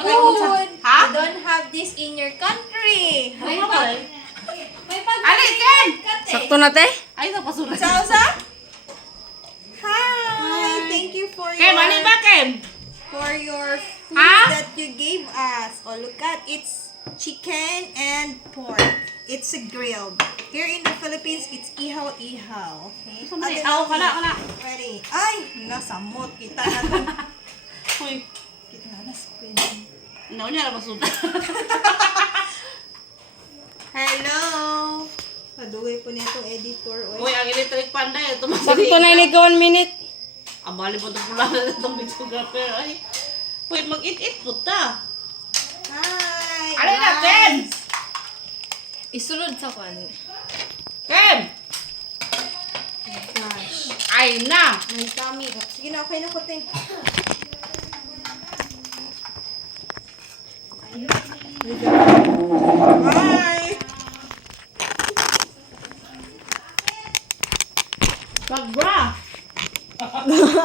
food. Ha? You don't have this in your country. May pag... May pag... Ali, Ken! Sakto na, te? Ay, napasulat. Sausa? Hi. Thank you for Ken, mali ba, Ken? your food Ha? that you gave us. Oh, look at it's chicken and pork. It's a grilled. Here in the Philippines, it's ihaw-ihaw. Okay? Sandali. Ako, kana. Ready. Ay, nasamot. Kita na to. Uy, Kita na squid. ano niya napasulat. Hello. Padugay po nito editor. Uy, ang electric panda eh. Sakto na ini 1 minute. Abali po itong pula na itong videographer. Ay, uy, mag-eat-eat po ta. Hi. Alay na, Ken! Isulod sa kwan. Ken! Gosh. Ay na! My tummy. Sige na, okay na ko, te. Bye. Pag-bra!